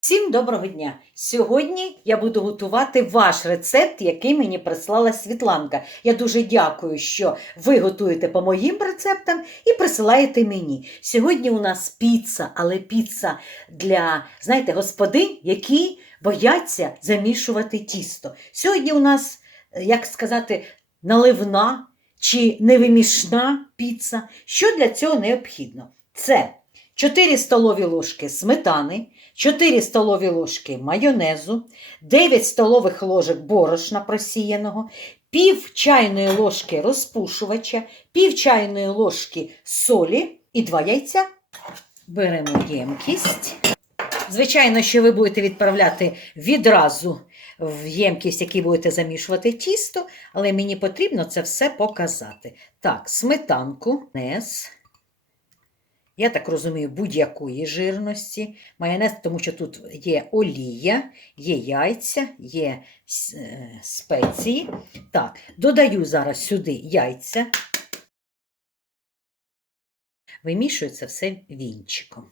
Всім доброго дня! Сьогодні я буду готувати ваш рецепт, який мені прислала Світланка. Я дуже дякую, що ви готуєте по моїм рецептам і присилаєте мені. Сьогодні у нас піца, але піца для, знаєте, господинь, які бояться замішувати тісто. Сьогодні у нас, як сказати, наливна чи невимішна піца. Що для цього необхідно? Це 4 столові ложки сметани, 4 столові ложки майонезу, 9 столових ложок борошна просіяного, пів чайної ложки розпушувача, пів чайної ложки солі і 2 яйця. Беремо ємкість. Звичайно, що ви будете відправляти відразу в ємкість, якій будете замішувати тісто, але мені потрібно це все показати. Так, сметанку, нес. Я так розумію, будь-якої жирності. Майонез, тому що тут є олія, є яйця, є е, спеції. Так, додаю зараз сюди яйця. Вимішую це все вінчиком.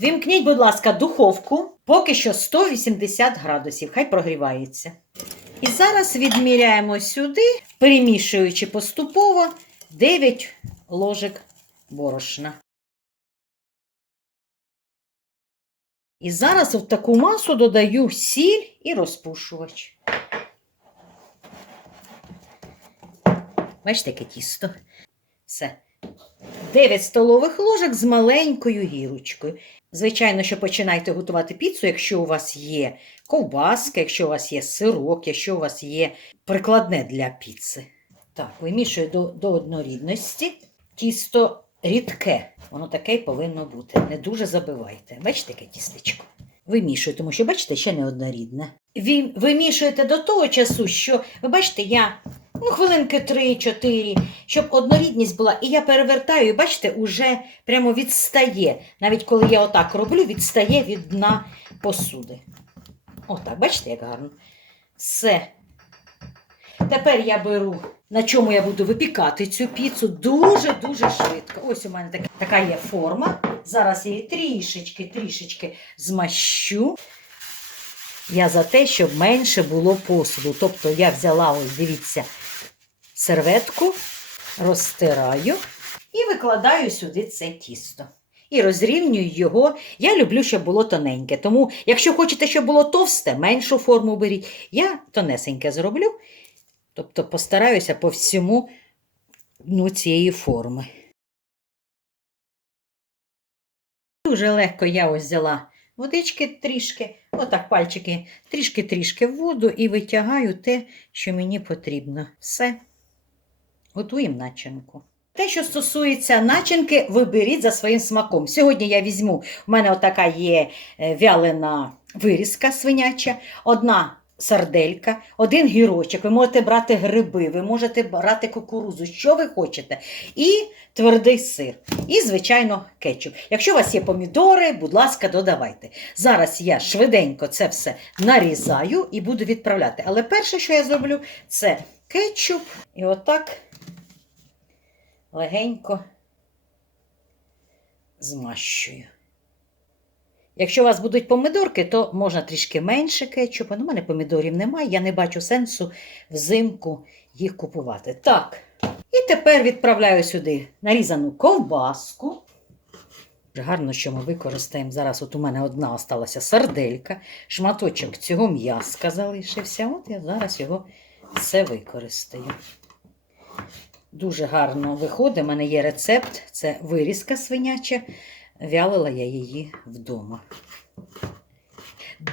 Вімкніть, будь ласка, духовку, поки що 180 градусів, хай прогрівається. І зараз відміряємо сюди, перемішуючи поступово 9 ложок борошна. І зараз в таку масу додаю сіль і розпушувач. Бачите, яке тісто. Все. 9 столових ложок з маленькою гілочкою. Звичайно, що починайте готувати піцу, якщо у вас є ковбаска, якщо у вас є сирок, якщо у вас є прикладне для піци. Так, вимішую до, до однорідності. Тісто рідке, воно таке й повинно бути. Не дуже забивайте. Бачите, яке тістечко? Вимішую, тому що, бачите, ще не однорідне. Ви вимішуєте до того часу, що, ви бачите, я ну, хвилинки 3-4, щоб однорідність була. І я перевертаю, і бачите, уже прямо відстає. Навіть коли я отак роблю, відстає від дна посуди. Отак, бачите, як гарно. Все. Тепер я беру, на чому я буду випікати цю піцу дуже-дуже швидко. Ось у мене так, така є форма. Зараз її трішечки, трішечки змащу. Я за те, щоб менше було посуду. Тобто я взяла, ось дивіться, серветку, розтираю і викладаю сюди це тісто. І розрівнюю його. Я люблю, щоб було тоненьке. Тому, якщо хочете, щоб було товсте, меншу форму беріть. Я тонесеньке зроблю. Тобто постараюся по всьому дну цієї форми. Дуже легко я ось взяла водички трішки, отак пальчики трішки-трішки в воду і витягаю те, що мені потрібно. Все. Готуємо начинку. Те, що стосується начинки, ви беріть за своїм смаком. Сьогодні я візьму, у мене отака є е, вялена вирізка свиняча, одна сарделька, один гірочок. Ви можете брати гриби, ви можете брати кукурузу, що ви хочете. І твердий сир. І, звичайно, кетчуп. Якщо у вас є помідори, будь ласка, додавайте. Зараз я швиденько це все нарізаю і буду відправляти. Але перше, що я зроблю, це кетчуп. І отак легенько змащую. Якщо у вас будуть помидорки, то можна трішки менше кетчупа. Ну, у мене помідорів немає, я не бачу сенсу взимку їх купувати. Так. І тепер відправляю сюди нарізану ковбаску. Гарно, що ми використаємо. Зараз от у мене одна осталася сарделька, шматочок цього м'яска залишився. От я зараз його все використаю. Дуже гарно виходить. У мене є рецепт. Це вирізка свиняча. Вялила я її вдома.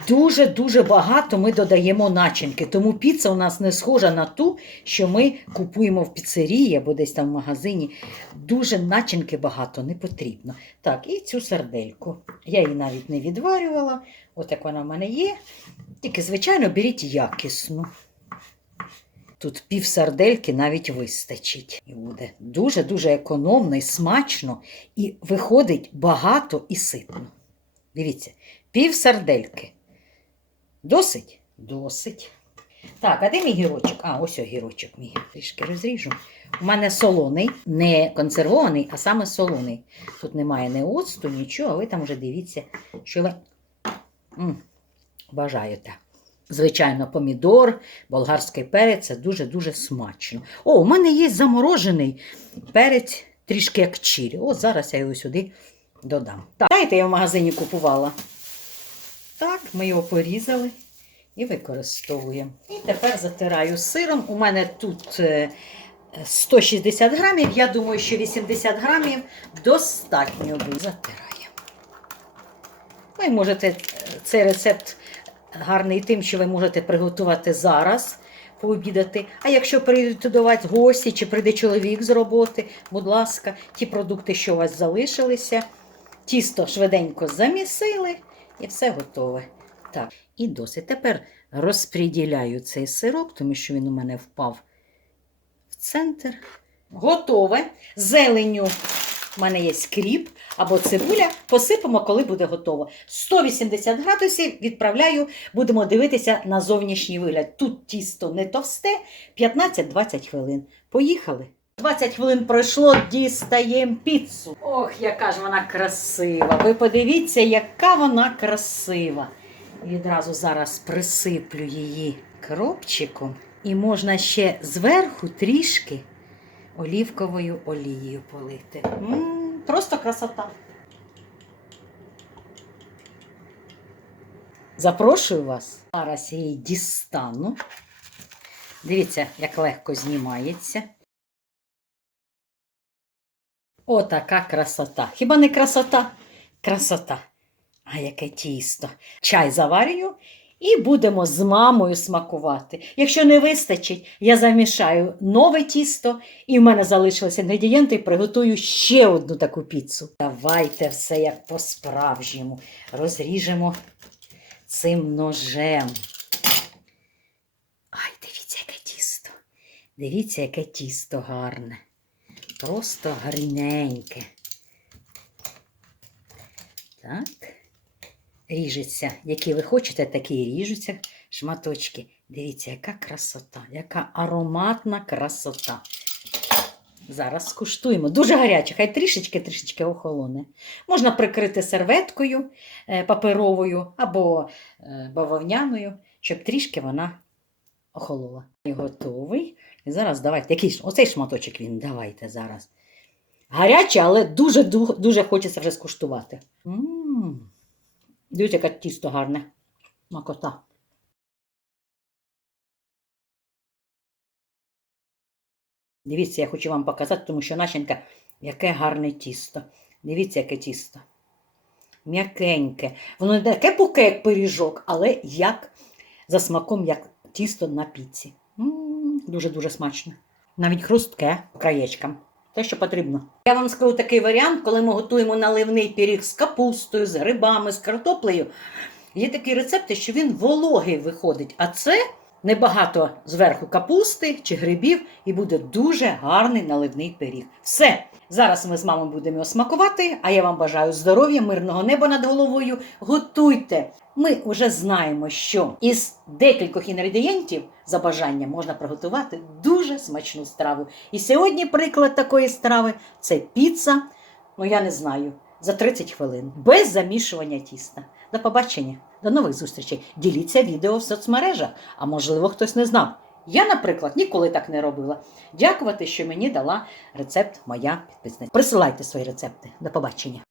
Дуже-дуже багато ми додаємо начинки, тому піца у нас не схожа на ту, що ми купуємо в піцерії або десь там в магазині. Дуже начинки багато не потрібно. Так, і цю сардельку. Я її навіть не відварювала. От як вона в мене є. Тільки, звичайно, беріть якісну. Тут пів сардельки навіть вистачить. І буде дуже-дуже економно і смачно, і виходить багато і ситно. Дивіться, пів сардельки. Досить? Досить. Так, а де мій гірочок? А, ось огірочок мій. Трішки розріжу. У мене солоний, не консервований, а саме солоний. Тут немає ні оцту, нічого, а ви там вже дивіться, що ви м, бажаєте. Звичайно, помідор, болгарський перець це дуже-дуже смачно. О, у мене є заморожений перець, трішки як чилі. О, зараз я його сюди додам. Так, знаєте, я в магазині купувала. Так, ми його порізали і використовуємо. І тепер затираю сиром. У мене тут е, 160 грамів. Я думаю, що 80 грамів достатньо буде. Затираємо. Ви можете е, цей рецепт гарний тим, що ви можете приготувати зараз. Пообідати. А якщо прийдуть до вас гості чи прийде чоловік з роботи, будь ласка, ті продукти, що у вас залишилися, тісто швиденько замісили і все готове. Так, і досить. Тепер розподіляю цей сироп, тому що він у мене впав в центр. Готове. Зеленню в мене є кріп або цибуля. Посипемо, коли буде готово. 180 градусів відправляю, будемо дивитися на зовнішній вигляд. Тут тісто не товсте, 15-20 хвилин. Поїхали. 20 хвилин пройшло, дістаємо піцу. Ох, яка ж вона красива. Ви подивіться, яка вона красива. Відразу зараз присиплю її кропчиком. І можна ще зверху трішки олівковою олією полити. м просто красота. Запрошую вас. Зараз я її дістану. Дивіться, як легко знімається. Отака красота. Хіба не красота? Красота. А яке тісто. Чай заварюю і будемо з мамою смакувати. Якщо не вистачить, я замішаю нове тісто, і в мене залишилися інгредієнти, і приготую ще одну таку піцу. Давайте все як по-справжньому. Розріжемо цим ножем. Ай, дивіться, яке тісто. Дивіться, яке тісто гарне. Просто гарненьке. Так. Ріжеться, які ви хочете, такі і ріжуться шматочки. Дивіться, яка красота, яка ароматна красота. Зараз скуштуємо. Дуже гаряче, хай трішечки-трішечки охолоне. Можна прикрити серветкою е, паперовою або е, бавовняною, щоб трішки вона охолола. І готовий. І зараз давайте, який, оцей шматочок він, давайте зараз. Гаряче, але дуже, ду- дуже хочеться вже скуштувати. М. Дивіться, яке тісто гарне. Макота. Дивіться, я хочу вам показати, тому що начинка, яке гарне тісто. Дивіться, яке тісто. М'якеньке. Воно не таке пуке, як пиріжок, але як за смаком, як тісто на піці. Дуже-дуже смачно. Навіть хрустке краєчкам. Те, що потрібно. Я вам скажу такий варіант, коли ми готуємо наливний пиріг з капустою, з грибами, з картоплею. Є такі рецепти, що він вологий виходить, а це небагато зверху капусти чи грибів, і буде дуже гарний наливний пиріг. Все. Зараз ми з мамою будемо його смакувати, а я вам бажаю здоров'я, мирного неба над головою. Готуйте. Ми вже знаємо, що із декількох інгредієнтів за бажанням можна приготувати дуже смачну страву. І сьогодні приклад такої страви це піца, ну я не знаю, за 30 хвилин, без замішування тіста. До побачення, до нових зустрічей. Діліться відео в соцмережах, а можливо хтось не знав. Я, наприклад, ніколи так не робила. Дякувати, що мені дала рецепт моя підписниця. Присилайте свої рецепти. До побачення.